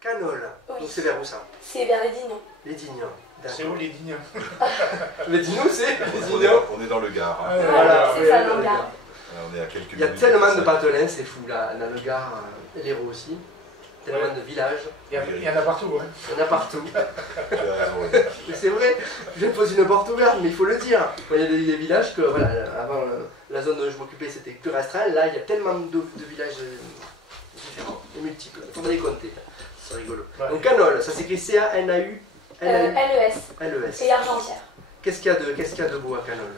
Canol. Oui. Donc c'est vers où ça? C'est vers les Dignons. Les Dignons. C'est où les Dignons? Les Dignons, c'est les On Dignons. est dans le Gard. Hein. Voilà, c'est ça, dans dans le le Gard. Gard. On est à quelques Il y a minutes tellement de ça. patelins, c'est fou là, dans le Gard, l'Hérault aussi. Tellement de villages. Il y en a partout. Hein. Il y en a partout. Tu as raison, oui. Mais c'est vrai, je pose une porte ouverte, mais il faut le dire. Il y a des villages que, voilà, avant la zone dont je m'occupais c'était plus restreint. Là, il y a tellement de villages différents et multiples. Il faudrait les compter. C'est rigolo. Ouais. Donc Canol, ça s'écrit C-A-N-A-U. LES. L-E-S. Et Argentière. Qu'est-ce qu'il y a de beau à Canol?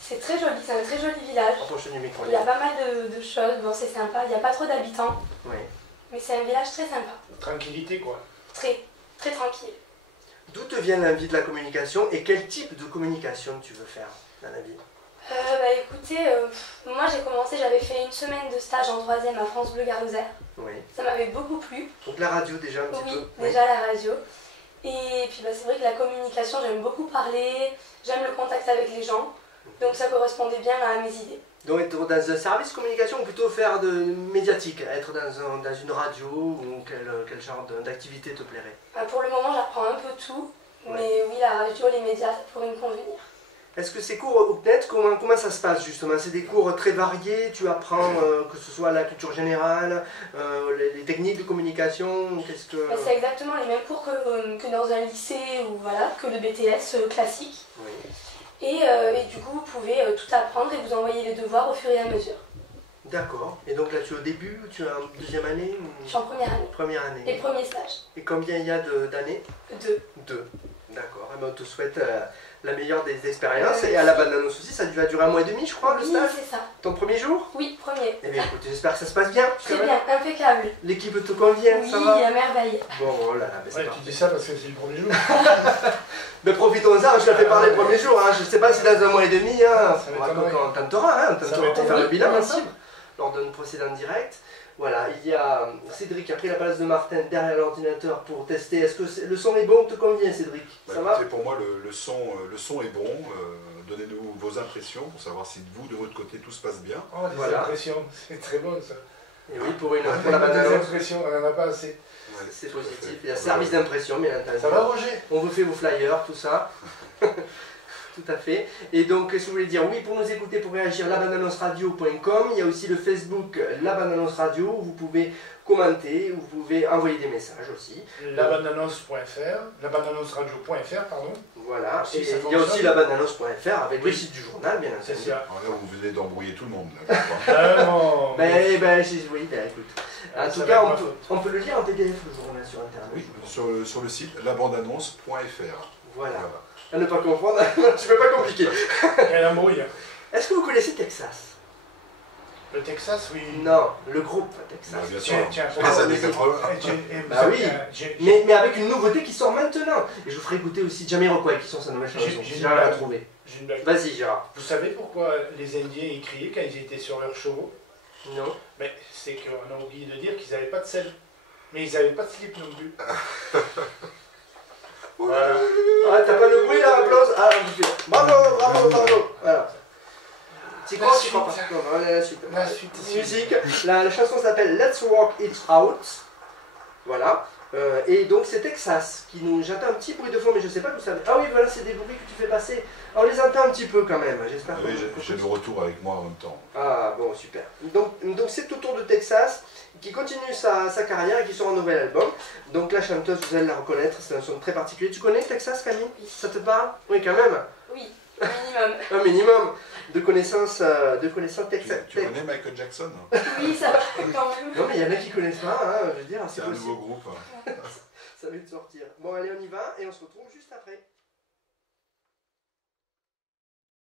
C'est très joli, c'est un très joli village. Approche du micro. Il y a pas mal de choses, bon c'est sympa, il n'y a pas trop d'habitants, Ouais. mais c'est un village très sympa, Tranquillité, quoi. très, très tranquille. D'où te vient l'envie de la communication et quel type de communication tu veux faire dans la vie? Bah écoutez, moi j'ai commencé, j'avais fait une semaine de stage en 3e à France Bleu Gard-Lozère. Oui. Ça m'avait beaucoup plu. Donc la radio déjà un petit Oui, peu. déjà la radio. Et puis bah, c'est vrai que la communication, j'aime beaucoup parler, j'aime le contact avec les gens, donc ça correspondait bien à mes idées. Donc être dans un service communication ou plutôt faire de médiatique, être dans une radio ou quel genre d'activité te plairait? Bah, pour le moment j'apprends un peu tout, mais oui la radio, les médias, ça pourrait me convenir. Est-ce que ces cours au CNET, comment ça se passe justement? C'est des cours très variés, tu apprends que ce soit la culture générale, les techniques de communication, qu'est-ce que... Bah, c'est exactement les mêmes cours que dans un lycée ou voilà, que le BTS classique. Oui. Et du coup, vous pouvez tout apprendre et vous envoyer les devoirs au fur et à mesure. D'accord. Et donc là, tu es au début, tu es en deuxième année ou... Je suis en première année. Première année. Les premiers stages. Et combien il y a d'années? 2. Deux. D'accord. Eh ben, on te souhaite la meilleure des expériences. Et à la Bananos aussi, ça va durer 1 mois et demi, je crois, le Oui, stage. c'est ça. Ton premier jour? Oui, premier. Eh bien, écoute, j'espère que ça se passe bien. Très bien, impeccable. L'équipe te convient, Oui, ça va? à merveille. Bon, oh là là, ben, c'est Ouais, tu parfait. dis ça parce que c'est le premier jour. Mais profitons-en, je l'avais parlé le premier jour, hein. Je ne sais pas si dans 1 mois et demi, hein, Ça on tentera, hein, on tentera pour faire le bilan m'étonnerait. ensemble, lors d'un précédent direct. Voilà, il y a Cédric qui a pris la place de Martin derrière l'ordinateur pour tester. Est-ce que le son est bon, te convient Cédric? Bah, Ça va? écoutez, pour moi, le son est bon. Donnez-nous vos impressions pour savoir si vous, de votre côté, tout se passe bien. Oh, des Voilà. impressions, c'est très bon ça. Et oui, pour la Des banane, impressions, on n'en a pas assez. Ouais, c'est tout à positif. fait. Il y a service d'impression, bien entendu. Ça va, Roger? On vous fait vos flyers, tout ça. Tout à fait. Et donc, qu'est-ce que vous voulez dire? Oui, pour nous écouter, pour réagir, labananosradio.com. Il y a aussi le Facebook La Bananos Radio où vous pouvez commenter, où vous pouvez envoyer des messages aussi. labananos.fr, pardon. Voilà. Si Et ça il y a aussi fonctionne. labananos.fr avec le Oui. site du journal, bien C'est entendu. ça. Alors là, vous venez d'embrouiller tout le monde. Là, je crois. Ah non. Oui, ben écoute. En Ça tout va cas, être on ma peut, faute. on peut le lire en PDF le journal sur Internet. Oui, sur le site labandannonce.fr. Voilà. À ne pas confondre, tu peux pas compliquer. Quelle embrouille. Est-ce que vous connaissez Texas? Le Texas, oui. Non, le groupe Texas. Bien sûr, Tiens, les années 80. Bah oui. Mais avec une nouveauté qui sort maintenant. Et je vous ferai écouter aussi Jamiroquai qui sort sa nouvelle chanson. J'ai J'ai rien à trouver. J'ai une blague. Vas-y Gérard. Vous savez pourquoi les Indiens y criaient quand ils étaient sur leurs chevaux? Non. Mais c'est qu'on a oublié de dire qu'ils n'avaient pas de sel. Mais ils n'avaient pas de slip non plus. Voilà. Ah, t'as pas le bruit là, applause. Ah, on vous fait. Bravo, bravo, bravo. Voilà. Tu crois, tu crois pas. Non, voilà la suite. La suite. Musique. La chanson s'appelle Let's Work It Out. Voilà. Et donc c'est Texas qui nous. J'entends un petit bruit de fond, mais je sais pas d'où ça vient. Ah oui, voilà, c'est des bruits que tu fais passer. On les entend un petit peu quand même. J'espère Oui, que. j'ai le retour avec moi en même temps. Ah bon, super. Donc c'est au tour de Texas qui continue sa carrière et qui sort un nouvel album. Donc la chanteuse, vous allez la reconnaître, c'est un son très particulier. Tu connais Texas, Camille? Oui. Ça te parle? Oui, quand même. Oui, minimum. Un minimum de connaissances, Texas. Tu connais Michael Jackson? Oui, ça va quand même. Non mais il y en a qui connaissent pas, hein, je veux dire, C'est un possible. nouveau groupe. Ça vient de sortir. Bon allez, on y va et on se retrouve juste après.